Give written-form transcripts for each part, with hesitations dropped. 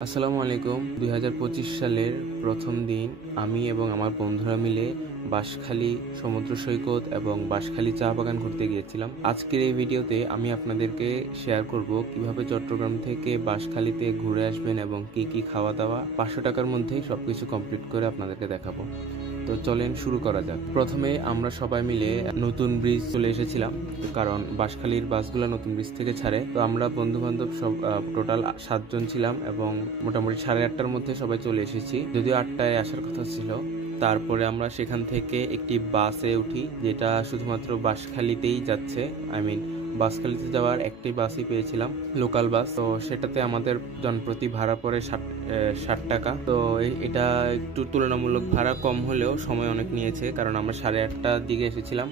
আসসালামু আলাইকুম। 2025 সালের প্রথম দিন আমি এবং আমার বন্ধুরা মিলে বাঁশখালী সমুদ্র সৈকত এবং বাঁশখালী চা বাগান ঘুরতে গিয়েছিলাম। আজকের এই ভিডিওতে আমি আপনাদেরকে শেয়ার করব কিভাবে চট্টগ্রাম থেকে বাঁশখালীতে ঘুরে আসবেন এবং কি কি খাওয়া দাওয়া 500 টাকার মধ্যেই সবকিছু কমপ্লিট করে আপনাদেরকে দেখাবো। তো চলেন শুরু করা যাক। প্রথমে আমরা সবাই মিলে নতুন ব্রিজ চলে এসেছিলাম, কারণ বাঁশখালীর বাসগুলো নতুন ব্রিজ থেকে ছাড়ে। তো আমরা বন্ধু বান্ধব সব টোটাল 7 জন ছিলাম এবং মোটামুটি 8:30টার মধ্যে সবাই চলে এসেছি, যদিও 8টায় আসার কথা ছিল। তারপরে আমরা সেখান থেকে একটি বাসে উঠি, যেটা শুধুমাত্র বাঁশখালীতেই যাচ্ছে। বাঁশখালীতে যাওয়ার একটি বাসই পেয়েছিলাম, লোকাল বাস। তো সেটাতে আমাদের জনপ্রতি ভাড়া পড়ে 60 টাকা। তো এটা একটু তুলনামূলক ভাড়া কম হলেও সময় অনেক নিয়েছে, কারণ আমরা 8:30টার দিকে এসেছিলাম,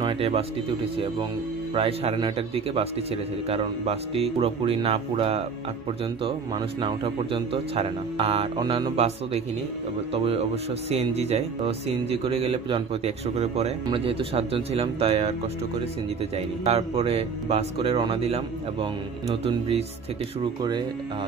9টায় বাসটিতে উঠেছি এবং প্রায় 9:30টার দিকে বাসটি ছেড়েছে, কারণ বাসটি পুরোপুরি না পুরা আগ পর্যন্ত, মানুষ না ওঠা পর্যন্ত ছাড়ে না। আর অন্যান্য বাসও দেখিনি, তবে অবশ্য সিএনজি যায়। তো সিএনজি করে গেলে জনপ্রতি 100 করে পড়ে। আমরা যেহেতু 7 জন ছিলাম, তাই আর কষ্ট করে সিএনজিতে যাইনি। তারপরে বাস করে রওনা দিলাম এবং নতুন ব্রিজ থেকে শুরু করে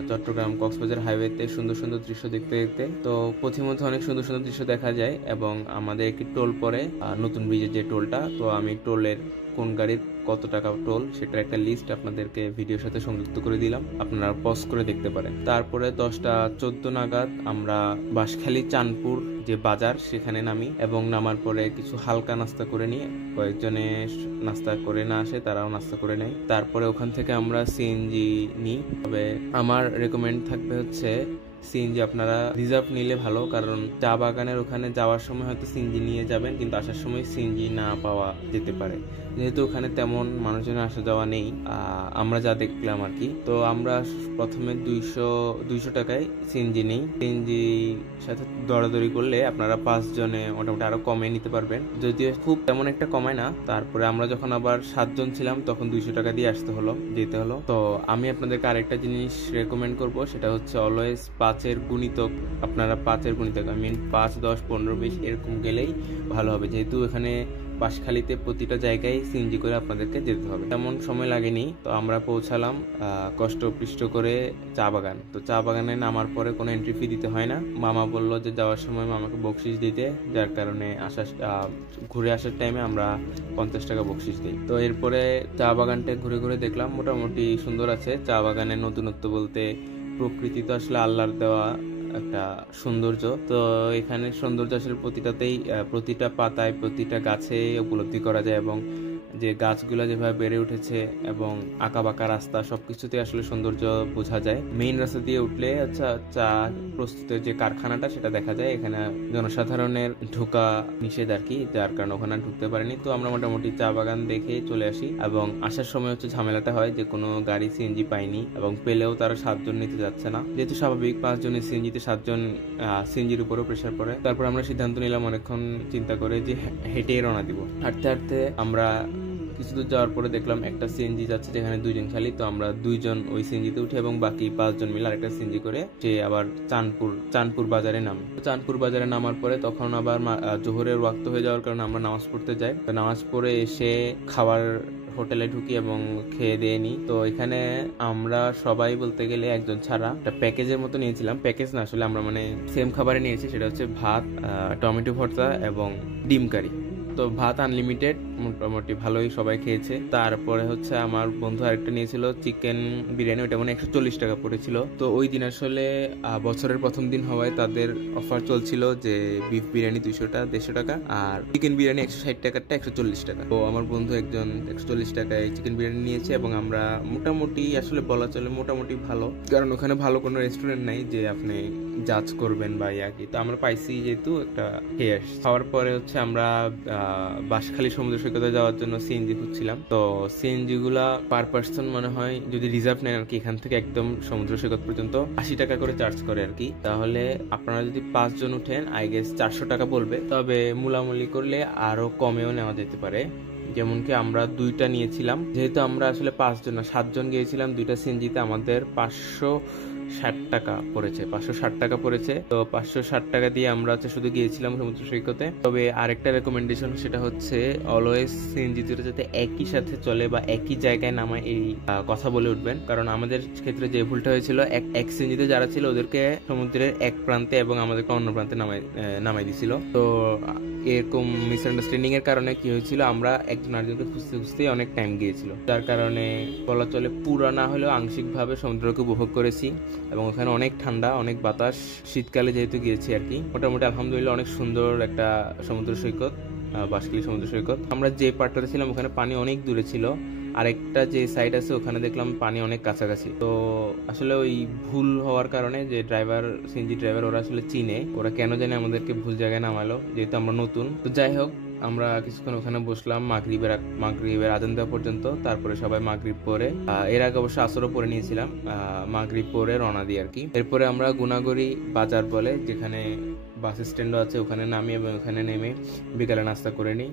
চট্টগ্রাম কক্সবাজার হাইওয়েতে সুন্দর সুন্দর দৃশ্য দেখতে দেখতে, তো পথিমধ্যে অনেক সুন্দর সুন্দর দৃশ্য দেখা যায় এবং আমাদের একটি টোল পরে, নতুন ব্রিজের যে টোলটা। তো আমি টোলের কোন গাড়ির কত টাকা টোল সেটার একটা লিস্ট আপনাদেরকে ভিডিওর সাথে সংযুক্ত করে দিলাম, আপনারা পজ করে দেখতে পারেন। তারপরে 10টা 14 নাগাদ আমরা বাঁশখালী চাঁদপুর যে বাজার সেখানে নামি এবং নামার পরে কিছু হালকা নাস্তা করে নিয়ে, কয়েকজনে নাস্তা করে না আসে তারাও নাস্তা করে নেয়। তারপরে ওখান থেকে আমরা সিএনজি নিই। তবে আমার রেকমেন্ড থাকবে হচ্ছে সিএনজি আপনারা রিজার্ভ নিলে ভালো, কারণ চা বাগানের ওখানে যাওয়ার সময় হয়তো সিএনজি নিয়ে যাবেন, কিন্তু আসার সময় সিএনজি না পাওয়া যেতে পারে, যেহেতু ওখানে তেমন মানুষজনের আসা যাওয়া নেই, আমরা যা দেখলাম আর কি। তো আমরা প্রথমে 200 টাকায় সিএনজি নেই। সিএনজি সাথে দরাদরি করলে আপনারা 5 জনে মোটামুটি আরো কমে নিতে পারবেন, যদিও খুব তেমন একটা কমায় না। তারপরে আমরা যখন আবার 7 জন ছিলাম, তখন 200 টাকা দিয়ে যেতে হলো। তো আমি আপনাদেরকে আরেকটা জিনিস রেকমেন্ড করব, সেটা হচ্ছে অলওয়েজ 5-এর গুণিতক, আপনারা 5-এর গুণিতক 5, 10, 15, 20 এরকম গেলেই ভালো হবে, যেহেতু এখানে বাঁশখালীতে প্রতিটা জায়গায় সিএনজি করে আপনাদেরকে যেতে হবে। তেমন সময় লাগেনি। তো আমরা পৌঁছালাম কষ্ট করে চা বাগান। তো চা বাগানে নামার পরে কোনো এন্ট্রি ফি দিতে হয় না। মামা বললো যে যাওয়ার সময় মামাকে বকশিস দিতে, যার কারণে ঘুরে আসার টাইমে আমরা 50 টাকা বকশিস দিই। তো এরপরে চা বাগানটা ঘুরে ঘুরে দেখলাম, মোটামুটি সুন্দর আছে। চা বাগানের নতুনত্ব বলতে, প্রকৃতি তো আসলে আল্লাহর দেওয়া একটা সৌন্দর্য। তো এখানে সৌন্দর্য আসলে প্রতিটা পাতায়, প্রতিটা গাছে উপলব্ধি করা যায় এবং যে গাছগুলো যেভাবে বেড়ে উঠেছে এবং আঁকা বাঁকা রাস্তা, সবকিছুতে আসলে সৌন্দর্য বোঝা যায়। মেইন রাস্তা দিয়ে উঠলে চা প্রস্তুতের যে কারখানাটা সেটা দেখা যায়। এখানে জনসাধারণের ঢোকা নিষেধ আর কি, যার কারণে ওখানে ঢুকতে পারেনি। তো আমরা মোটামুটি চা বাগান দেখে চলে আসি এবং আসার সময় হচ্ছে ঝামেলাটা হয় যে কোনো গাড়ি সিএনজি পাইনি এবং পেলেও তারা 7 জন নিতে যাচ্ছে না, যেহেতু স্বাভাবিক 5 জনের সিএনজিতে 7 জন সিএনজির উপরেও প্রেশার পড়ে। তারপর আমরা সিদ্ধান্ত নিলাম অনেকক্ষণ চিন্তা করে যে হেঁটে রওনা দিব। হাঁটতে হাঁটতে আমরা কিছু দূর যাওয়ার পরে দেখলাম একটা সিএনজি যাচ্ছে যেখানে 2 জন খালি। তো আমরা 2 জন ওই সিএনজিতে উঠি এবং বাকি 5 জন মিলে আরেকটা সিএনজি করে সে আবার চাঁদপুর বাজারে নামি। চাঁদপুর বাজারে নামার পরে তখন আবার জোহরের ওয়াক্ত হয়ে যাওয়ার কারণে আমরা নামাজ পড়তে যাই। তো নামাজ পড়ে এসে খাবার হোটেলে ঢুকি এবং খেয়ে দিয়ে নিই। তো এখানে আমরা সবাই বলতে গেলে একজন ছাড়া একটা প্যাকেজের মতো নিয়েছিলাম, প্যাকেজ না আসলে আমরা সেম খাবারে নিয়েছি, সেটা হচ্ছে ভাত, টমেটো ভর্তা এবং ডিম কারি। তো ভাত আনলিমিটেড, মোটামুটি ভালোই সবাই খেয়েছে। তারপরে হচ্ছে আমার বন্ধু আরেকটা নিয়েছিল চিকেন বিরিয়ানি, ওটা 140 টাকা পড়েছিল। তো ওই দিন আসলে বছরের প্রথম দিন হওয়ায় তাদের অফার চলছিল যে বিফ বিরিয়ানি 150 টাকা আর চিকেন বিরিয়ানি 160 টাকারটা 140 টাকা। তো আমার বন্ধু একজন 140 টাকায় চিকেন বিরিয়ানি নিয়েছে এবং আমরা মোটামুটি, আসলে বলা চলে মোটামুটি ভালো, কারণ ওখানে ভালো কোনো রেস্টুরেন্ট নাই যে আপনি জাজ করবেন বা ইয়াকি। তো আমরা পাইছি যেহেতু একটা খেয়ে আসি। খাওয়ার পরে হচ্ছে আমরা বাঁশখালী সমুদ্র সৈকতে যাওয়ার জন্য সিএনজি খুঁজছিলাম। তো সিএনজি গুলা পার পার্সন মনে হয় যদি রিজার্ভ নেন আর কি, এখান থেকে একদম সমুদ্র সৈকত পর্যন্ত 80 টাকা করে চার্জ করে আর কি। তাহলে আপনারা যদি 5 জন উঠেন আই গেস 400 টাকা পড়বে। তবে মুলামুলি করলে আরো কমেও নেওয়া যেতে পারে, যেমন কি আমরা 2টা নিয়েছিলাম, যেহেতু আমরা আসলে 5 জন না 7 জন গিয়েছিলাম 2টা সিএনজিতে, আমাদের 500 টাকা পড়েছে, 560 টাকা পড়েছে। তো 560 টাকা দিয়ে আমরা হচ্ছে শুধু গিয়েছিলাম সমুদ্র সৈকতে। তবে আরেকটা রেকমেন্ডেশন, সেটা হচ্ছে অলওয়েজ সিএনজি দুটো যাতে একই সাথে চলে বা একই জায়গায় নামায়, এই কথা বলে উঠবেন। কারণ আমাদের ক্ষেত্রে যে ভুলটা হয়েছিল, এক সিএনজিতে যারা ছিল ওদেরকে সমুদ্রের এক প্রান্তে এবং আমাদেরকে অন্য প্রান্তে নামাই দিছিল। তো এরকম মিসআন্ডারস্ট্যান্ডিং এর কারণে কি হয়েছিল, আমরা একজন আরেকজনকে খুঁজতে খুঁজতেই অনেক টাইম গিয়েছিল, যার কারণে বলা চলে পুরা না হলেও আংশিকভাবে সমুদ্রকে উপভোগ করেছি। এবং ওখানে অনেক ঠান্ডা, অনেক বাতাস, শীতকালে যেহেতু গিয়েছি আর কি। মোটামুটি আলহামদুলিল্লাহ অনেক সুন্দর একটা সমুদ্র সৈকত, বাঁশখালী সমুদ্র সৈকত। আমরা যে পার্টটাতে ছিলাম ওখানে পানি অনেক দূরে ছিল, আরেকটা যে সাইড আছে ওখানে দেখলাম পানি অনেক কাছাকাছি। তো আসলে ওই ভুল হওয়ার কারণে যে সিএনজি ড্রাইভার ওরা আসলে চিনে, ওরা কেন জানে আমাদেরকে ভুল জায়গায় নামালো, যেহেতু আমরা নতুন। তো যাই হোক, আমরা কিছুক্ষণ ওখানে বসলাম মাগরিবের আজান দেওয়া পর্যন্ত। তারপরে সবাই মাগরিব পরে, এর আগে অবশ্য আসরও পরে নিয়েছিলাম, মাগরিব পরে রওনা দিই আর কি। এরপরে আমরা গুনাগড়ি বাজার বলে, যেখানে বাস স্ট্যান্ডও আছে, ওখানে নামি এবং ওখানে নেমে বিকালে নাস্তা করে নিই।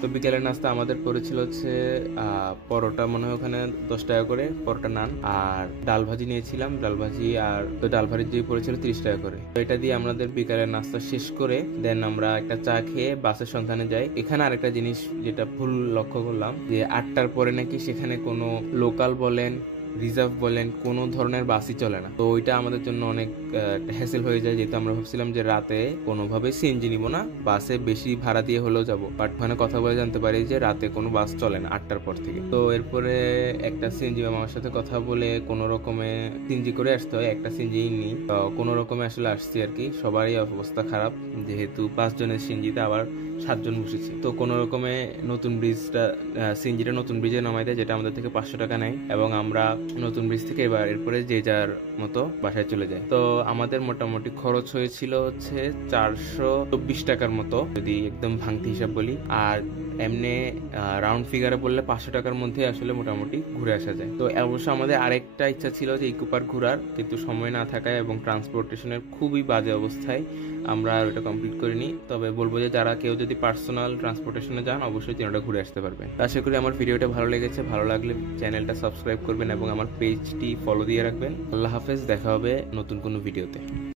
তো বিকেলের নাস্তা আমাদের পড়েছিল হচ্ছে পরোটা, মনে হয় ওখানে 10 টাকা করে পরোটা, নান আর ডাল ভাজি নিয়েছিলাম, ডাল ভাজি। আর তো ডাল ভাজি দিয়ে পড়েছিল 30 টাকা করে। তো এটা দিয়ে আমাদের বিকালের নাস্তা শেষ করে দেন আমরা একটা চা খেয়ে বাসের সন্ধানে যাই। এখানে আরেকটা জিনিস যেটা ভুল লক্ষ্য করলাম, যে 8টার পরে নাকি সেখানে কোনো লোকাল বলেন, রিজার্ভ বলেন, কোনো ধরনের বাসই চলে না। তো ওইটা আমাদের জন্য অনেক হ্যাসেল হয়ে যায়, যেহেতু আমরা ভাবছিলাম যে রাতে কোনোভাবে সিএনজি নিব না, বাসে বেশি ভাড়া দিয়ে হলেও যাবো। বাট ওখানে কথা বলে জানতে পারি যে রাতে কোনো বাস চলে না 8টার পর থেকে। তো এরপরে একটা সিএনজি মামার সাথে কথা বলে কোনো রকমে সিএনজি করে আসতে হয়, একটা সিএনজি নি, কোনো রকমে আসলে আসছি আর কি। সবারই অবস্থা খারাপ, যেহেতু 5 জনের সিএনজিতে আবার 7 জন বসেছি। তো কোনো রকমে নতুন ব্রিজটা, সিএনজিটা নতুন ব্রিজে নামাই দেয়, যেটা আমাদের থেকে 500 টাকা নেয়। এবং আমরা নতুন ব্রিজ থেকে এরপরে যে যার মতো বাসায় চলে যায়। তো আমাদের মোটামুটি খরচ হয়েছিল হচ্ছে 424 টাকার মতো, যদি একদম ভাঙতি হিসাব বলি। আর এমনি রাউন্ড ফিগারে বললে 500 টাকার মধ্যে আসলে মোটামুটি ঘুরে আসা যায়। তো অবশ্য আমাদের আরেকটা ইচ্ছা ছিল যে ইকো পার্ক ঘোরার, কিন্তু সময় না থাকায় এবং ট্রান্সপোর্টেশনের খুবই বাজে অবস্থায় আমরা আর ওটা কমপ্লিট করিনি। তবে বলবো যে যারা কেউ যদি পার্সোনাল ট্রান্সপোর্টেশনে যান, অবশ্যই তিনটা ঘুরে আসতে পারবেন। আশা করি আমার ভিডিওটা ভালো লেগেছে। ভালো লাগলে চ্যানেলটা সাবস্ক্রাইব করবেন এবং আমার পেজটি ফলো দিয়ে রাখবেন। আল্লাহ হাফেজ, দেখা হবে নতুন কোনো ভিডিওতে।